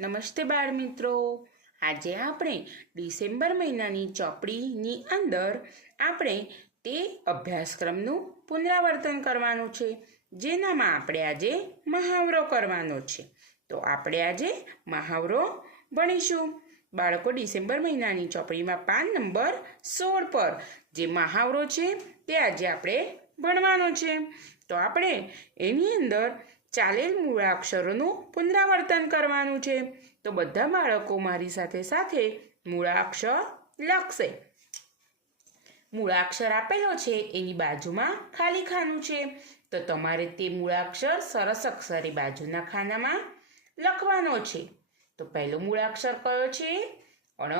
નમસ્તે બાળ મિત્રો, આજે આપણે ડિસેમ્બર મહિનાની ચોપડીની અંદર આપણે તે અભ્યાસક્રમનું પુનરાવર્તન કરવાનું છે, જેનામાં આપણે આજે મહાવરો કરવાનો છે. તો આપણે આજે મહાવરો ભણીશું. બાળકો, ડિસેમ્બર મહિનાની ચોપડીમાં પાન નંબર 16 પર જે મહાવરો છે તે આજે આપણે ભણવાનો છે. તો આપણે એની અંદર ચાલેલ મૂળાક્ષરોનું પુનરાવર્તન કરવાનું છે. તો બધા બાળકો મારી સાથે સાથે મૂળાક્ષર લખશે. મૂળાક્ષર આપેલો છે એની બાજુમાં ખાલી ખાનું છે, તો તમારે તે મૂળાક્ષર સરસ અક્ષરે બાજુના ખાનામાં લખવાનો છે. તો પહેલો મૂળાક્ષર કયો છે? અણ,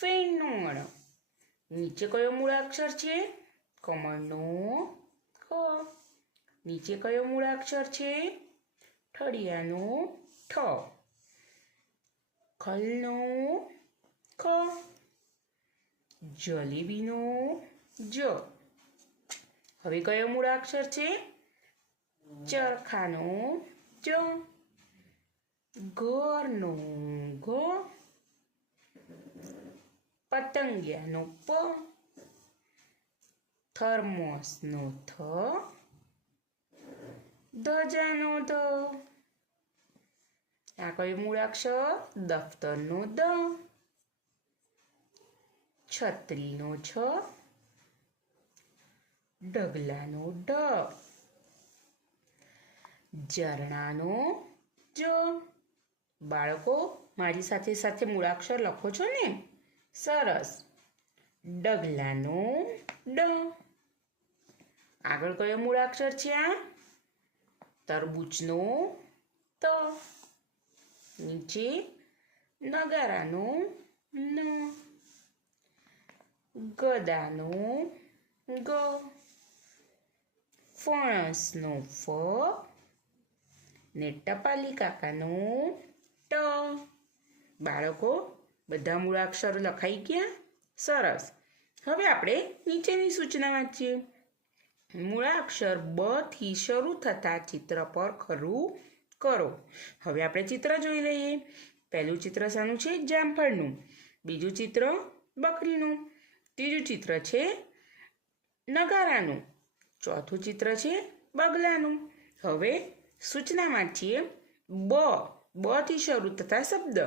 ફેણનો અણ. નીચે કયો મૂળાક્ષર છે? કમળનો ક. નીચે કયો મૂળાક્ષર છે? ઠળિયાનો ઠ. ખલનો ખ. જલેબીનો જ. હવે કયો મૂળાક્ષર છે? ચરખાનો જ. ઘરનો ઘ. પતંગિયાનો પ. થર્મોસનો થ. ધજાનો ધ. આ કયું મૂળાક્ષર? દફતરનો દ. છત્રીનો છ. ઢગલાનો ઢ. ઝરણાનો જ. બાળકો, મારી સાથે સાથે મૂળાક્ષર લખો છો ને? સરસ. ડગલાનો ડ. આગળ કયો મૂળાક્ષર છે? આ તરબૂચનો ત. નીચે નગારાનો ન. ગદાનો ગ. ફણસનો ફ. ને ટપાલી કાકાનો ટ. બાળકો, બધા મૂળાક્ષરો લખાઈ ગયા? સરસ. હવે આપણે નીચેની સૂચના વાંચીએ. મૂળાક્ષર બ થી શરૂ થતા ચિત્ર પર ખરું કરો. હવે આપણે ચિત્ર જોઈ લઈએ. પહેલું ચિત્ર શાનું છે? જામફળનું. બીજું ચિત્ર બકરીનું. ત્રીજું ચિત્ર છે નગારાનું. ચોથું ચિત્ર છે બગલાનું. હવે સૂચના વાંચીએ. બ થી શરૂ થતા શબ્દ,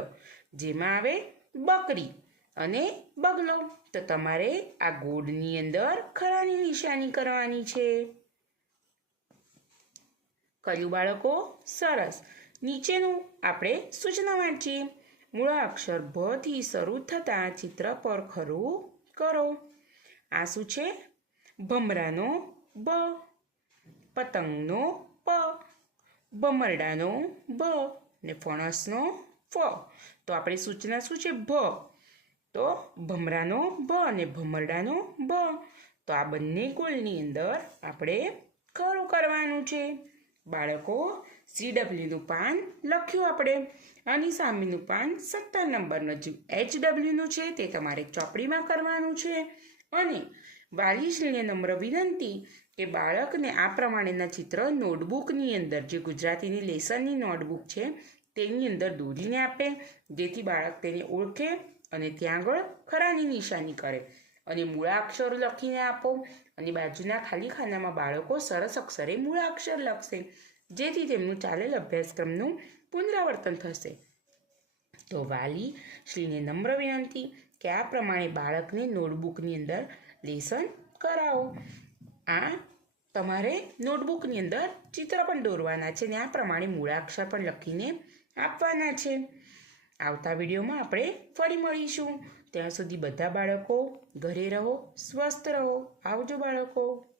જેમાં આવે બકરી અને બગલો. તો તમારે આ ગોળની અંદર ખરાની નિશાની કરવાની છે. કર્યું બાળકો? સરસ. નીચેનું આપણે સૂચના વાંચીએ. મૂળાક્ષર ભ થી શરૂ થતા ચિત્ર પર ખરું કરો. આ શું છે? ભમરાનો ભ. પતંગનો પ. ભમરડાનો ભ. ને ફણસનો ફ. તો આપણે સૂચના શું છે? ભ. તો ભમરાનો ભ અને ભમરડાનો ભ. તો આ બંને ગોળની અંદર આપણે ખરું કરવાનું છે. બાળકો, CWનું પાન લખ્યું આપણે. આની સામેનું પાન 17 નંબરનું HWનું છે, તે તમારે ચોપડીમાં કરવાનું છે. અને વાલીશ્રીને નમ્ર વિનંતી કે બાળકને આ પ્રમાણેના ચિત્ર નોટબુકની અંદર, જે ગુજરાતીની લેસનની નોટબુક છે તેની અંદર દોરીને આપે, જેથી બાળક તેને ઓળખે અને ત્યાં આગળ ખરાની નિશાની કરે. અને મૂળાક્ષરો લખીને આપો, અને બાજુના ખાલી ખાનામાં બાળકો સરસ અક્ષરે મૂળાક્ષર લખશે, જેથી તેમનું ચાલેલ અભ્યાસક્રમનું પુનરાવર્તન થશે. તો વાલી શ્રીને નમ્ર વિનંતી કે આ પ્રમાણે બાળકને નોટબુકની અંદર લેસન કરાવો. આ તમારે નોટબુકની અંદર ચિત્ર પણ દોરવાના છે, અને આ પ્રમાણે મૂળાક્ષર પણ લખીને આપવાના છે. આવતા વિડીયોમાં આપણે ફરી મળીશું. ત્યાં સુધી બધા બાળકો ઘરે રહો, સ્વસ્થ રહો. આવજો બાળકો.